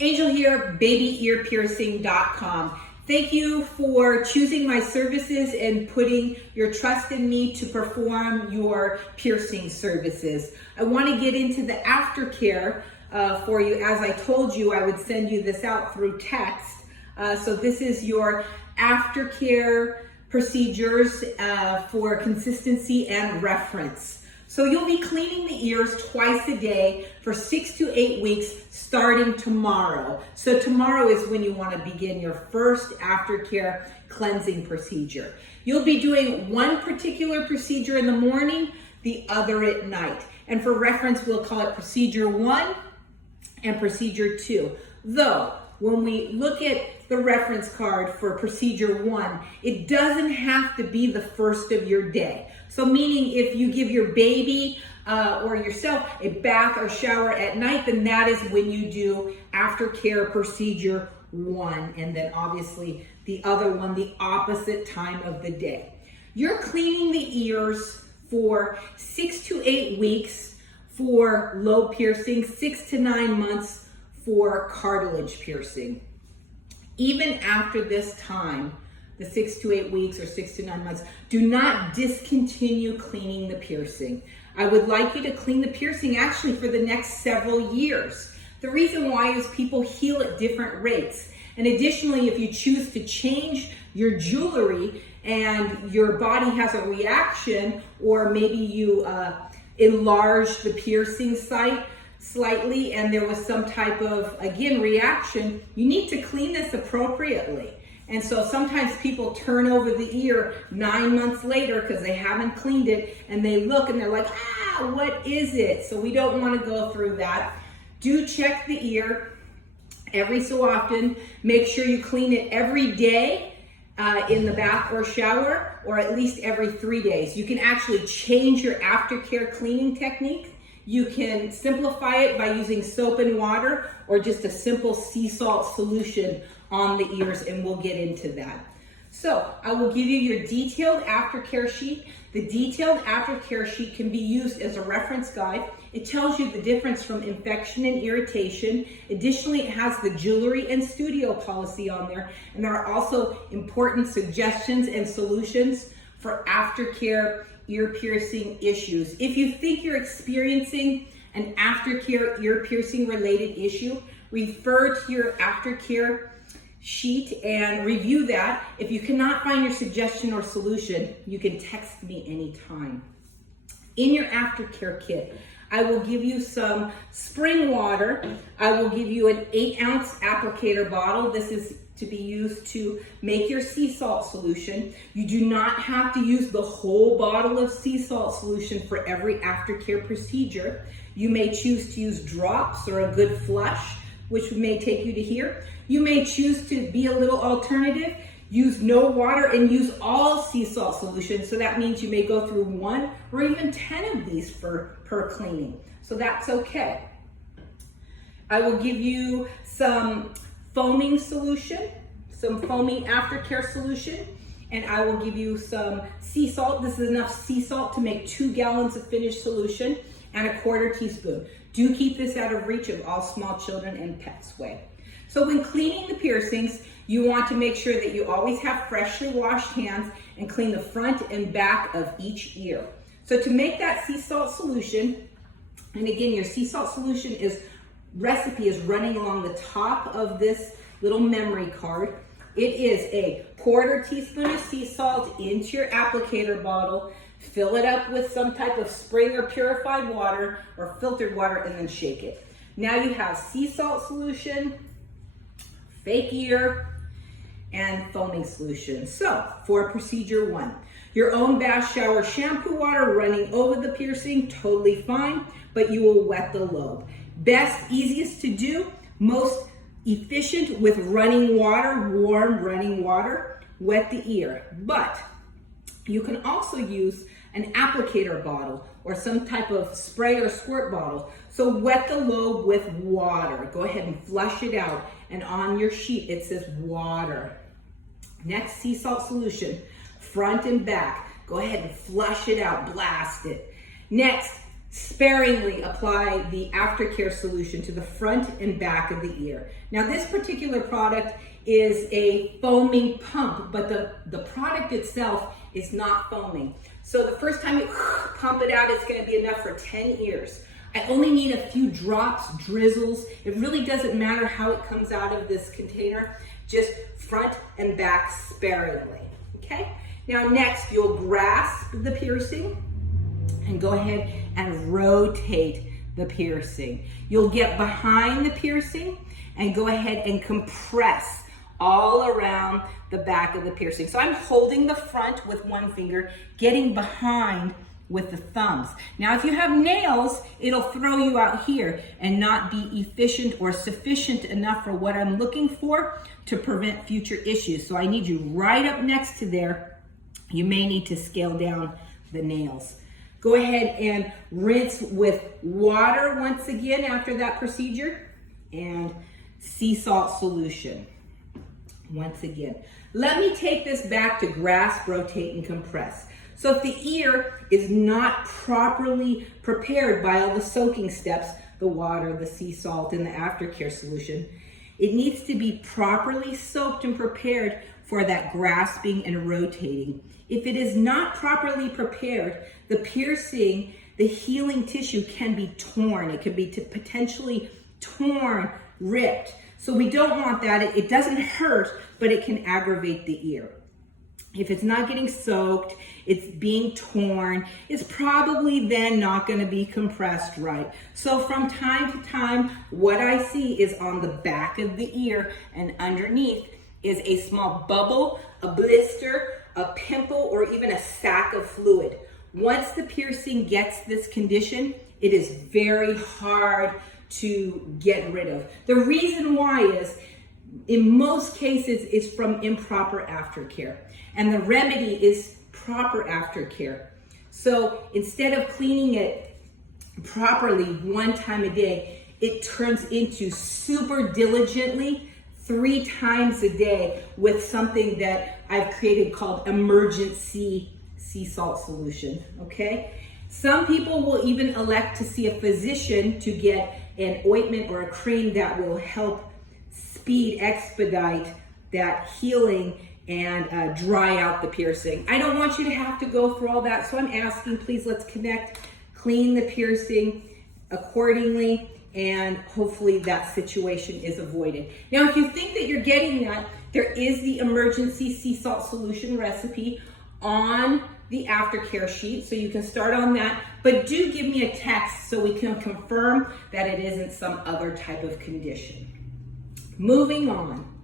Angel here, babyearpiercing.com. Thank you for choosing my services and putting your trust in me to perform your piercing services. I want to get into the aftercare for you. As I told you, I would send you this out through text. So this is your aftercare procedures for consistency and reference. So you'll be cleaning the ears twice a day for 6 to 8 weeks starting tomorrow. So tomorrow is when you want to begin your first aftercare cleansing procedure. You'll be doing one particular procedure in the morning, the other at night. And for reference, we'll call it procedure 1 and procedure 2. Though, when we look at the reference card for procedure 1, it doesn't have to be the first of your day. So meaning if you give your baby or yourself a bath or shower at night, then that is when you do aftercare procedure 1. And then obviously the other one, the opposite time of the day. You're cleaning the ears for 6 to 8 weeks for lobe piercing, 6 to 9 months for cartilage piercing. Even after this time, the 6 to 8 weeks or 6 to 9 months, do not discontinue cleaning the piercing. I would like you to clean the piercing actually for the next several years. The reason why is people heal at different rates. And additionally, if you choose to change your jewelry and your body has a reaction, or maybe you enlarge the piercing site slightly and there was some type of, again, reaction, you need to clean this appropriately. And so sometimes people turn over the ear 9 months later because they haven't cleaned it, and they look and they're like, what is it? So we don't want to go through that. Do check the ear every so often. Make sure you clean it every day in the bath or shower, or at least every 3 days. You can actually change your aftercare cleaning technique. You can simplify it by using soap and water or just a simple sea salt solution on the ears, and we'll get into that. So I will give you your detailed aftercare sheet. The detailed aftercare sheet can be used as a reference guide. It tells you the difference from infection and irritation. Additionally, it has the jewelry and studio policy on there, and there are also important suggestions and solutions for aftercare ear piercing issues. If you think you're experiencing an aftercare ear piercing related issue, refer to your aftercare sheet and review that. If you cannot find your suggestion or solution, you can text me anytime. In your aftercare kit, I will give you some spring water. I will give you an 8-ounce applicator bottle. This is to be used to make your sea salt solution. You do not have to use the whole bottle of sea salt solution for every aftercare procedure. You may choose to use drops or a good flush, which may take you to here. You may choose to be a little alternative, use no water and use all sea salt solution. So that means you may go through 1 or even 10 of these per cleaning. So that's okay. I will give you some foaming solution, some foaming aftercare solution, and I will give you some sea salt. This is enough sea salt to make 2 gallons of finished solution, and a 1/4 teaspoon. Do keep this out of reach of all small children and pets way. So when cleaning the piercings, you want to make sure that you always have freshly washed hands and clean the front and back of each ear. So to make that sea salt solution, and again, your sea salt solution recipe is running along the top of this little memory card. It is a 1/4 teaspoon of sea salt into your applicator bottle. Fill it up with some type of spring or purified water or filtered water, and then shake it. Now you have sea salt solution, fake ear, and foaming solution. So for procedure 1, your own bath shower shampoo water running over the piercing, totally fine, but you will wet the lobe. Best, easiest to do, most efficient with running water, warm running water, wet the ear. But you can also use an applicator bottle or some type of spray or squirt bottle. So wet the lobe with water. Go ahead and flush it out. And on your sheet, it says water. Next, sea salt solution, front and back. Go ahead and flush it out, blast it. Next, sparingly apply the Aftercare solution to the front and back of the ear. Now this particular product is a foaming pump, but the product itself is not foaming. So the first time you pump it out, it's going to be enough for 10 ears. I only need a few drops, drizzles. It really doesn't matter how it comes out of this container, just front and back sparingly, okay? Now next, you'll grasp the piercing and go ahead and rotate the piercing. You'll get behind the piercing and go ahead and compress all around the back of the piercing. So I'm holding the front with one finger, getting behind with the thumbs. Now, if you have nails, it'll throw you out here and not be efficient or sufficient enough for what I'm looking for to prevent future issues. So I need you right up next to there. You may need to scale down the nails. Go ahead and rinse with water once again after that procedure, and sea salt solution once again. Let me take this back to grasp, rotate, and compress. So if the ear is not properly prepared by all the soaking steps, the water, the sea salt, and the Aftercare solution, it needs to be properly soaked and prepared for that grasping and rotating. If it is not properly prepared, the piercing, the healing tissue can be torn. It can be potentially torn, ripped. So we don't want that. It doesn't hurt, but it can aggravate the ear. If it's not getting soaked, it's being torn, it's probably then not going to be compressed right. So from time to time, what I see is on the back of the ear and underneath is a small bubble, a blister, a pimple, or even a sac of fluid. Once the piercing gets this condition, it is very hard to get rid of. The reason why is, in most cases, it's from improper aftercare. And the remedy is proper aftercare. So instead of cleaning it properly one time a day, it turns into super diligently 3 times a day with something that I've created called emergency sea salt solution, okay? Some people will even elect to see a physician to get an ointment or a cream that will help expedite that healing and dry out the piercing. I don't want you to have to go through all that, so I'm asking, please, let's connect, clean the piercing accordingly, and hopefully that situation is avoided. Now, if you think that you're getting that, there is the emergency sea salt solution recipe on the Aftercare sheet, so you can start on that, but do give me a text so we can confirm that it isn't some other type of condition. Moving on.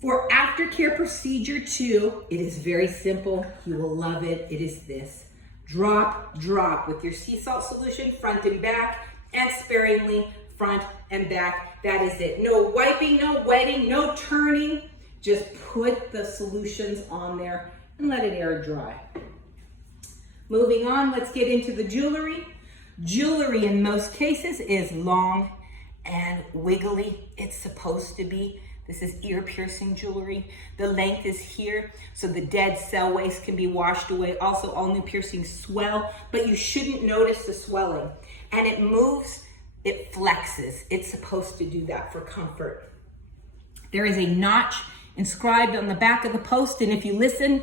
For Aftercare procedure 2, it is very simple. You will love it. It is this. Drop, drop with your sea salt solution, front and back, and sparingly front and back. That is it. No wiping, no wetting, no turning. Just put the solutions on there and let it air dry. Moving on, let's get into the jewelry. Jewelry in most cases is long and wiggly. It's supposed to be. This is ear piercing jewelry. The length is here, so the dead cell waste can be washed away. Also, all new piercings swell, but you shouldn't notice the swelling. And it moves, it flexes. It's supposed to do that for comfort. There is a notch inscribed on the back of the post, and if you listen,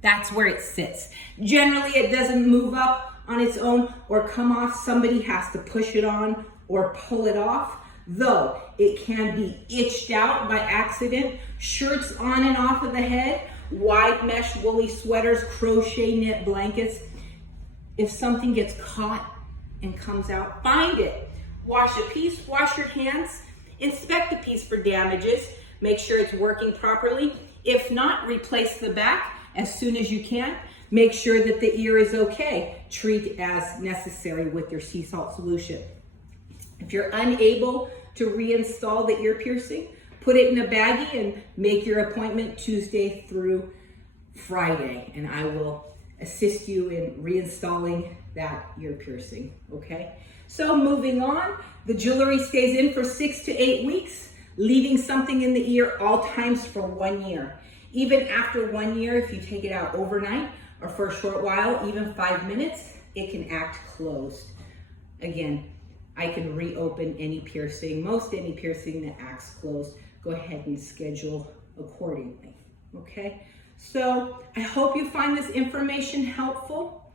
that's where it sits. Generally, it doesn't move up on its own or come off. Somebody has to push it on or pull it off, though it can be itched out by accident. Shirts on and off of the head, wide mesh woolly sweaters, crochet knit blankets. If something gets caught and comes out, find it. Wash a piece, wash your hands, inspect the piece for damages, make sure it's working properly. If not, replace the back as soon as you can. Make sure that the ear is okay. Treat as necessary with your sea salt solution. If you're unable to reinstall the ear piercing, put it in a baggie and make your appointment Tuesday through Friday, and I will assist you in reinstalling that ear piercing, okay? So moving on, the jewelry stays in for 6 to 8 weeks, leaving something in the ear all times for 1 year. Even after 1 year, if you take it out overnight, or for a short while, even 5 minutes, it can act closed. Again, I can reopen any piercing, most any piercing that acts closed. Go ahead and schedule accordingly, okay? So I hope you find this information helpful.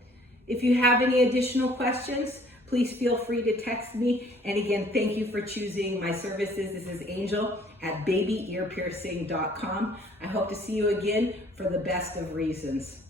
If you have any additional questions, please feel free to text me. And again, thank you for choosing my services. This is Angel at babyearpiercing.com. I hope to see you again for the best of reasons.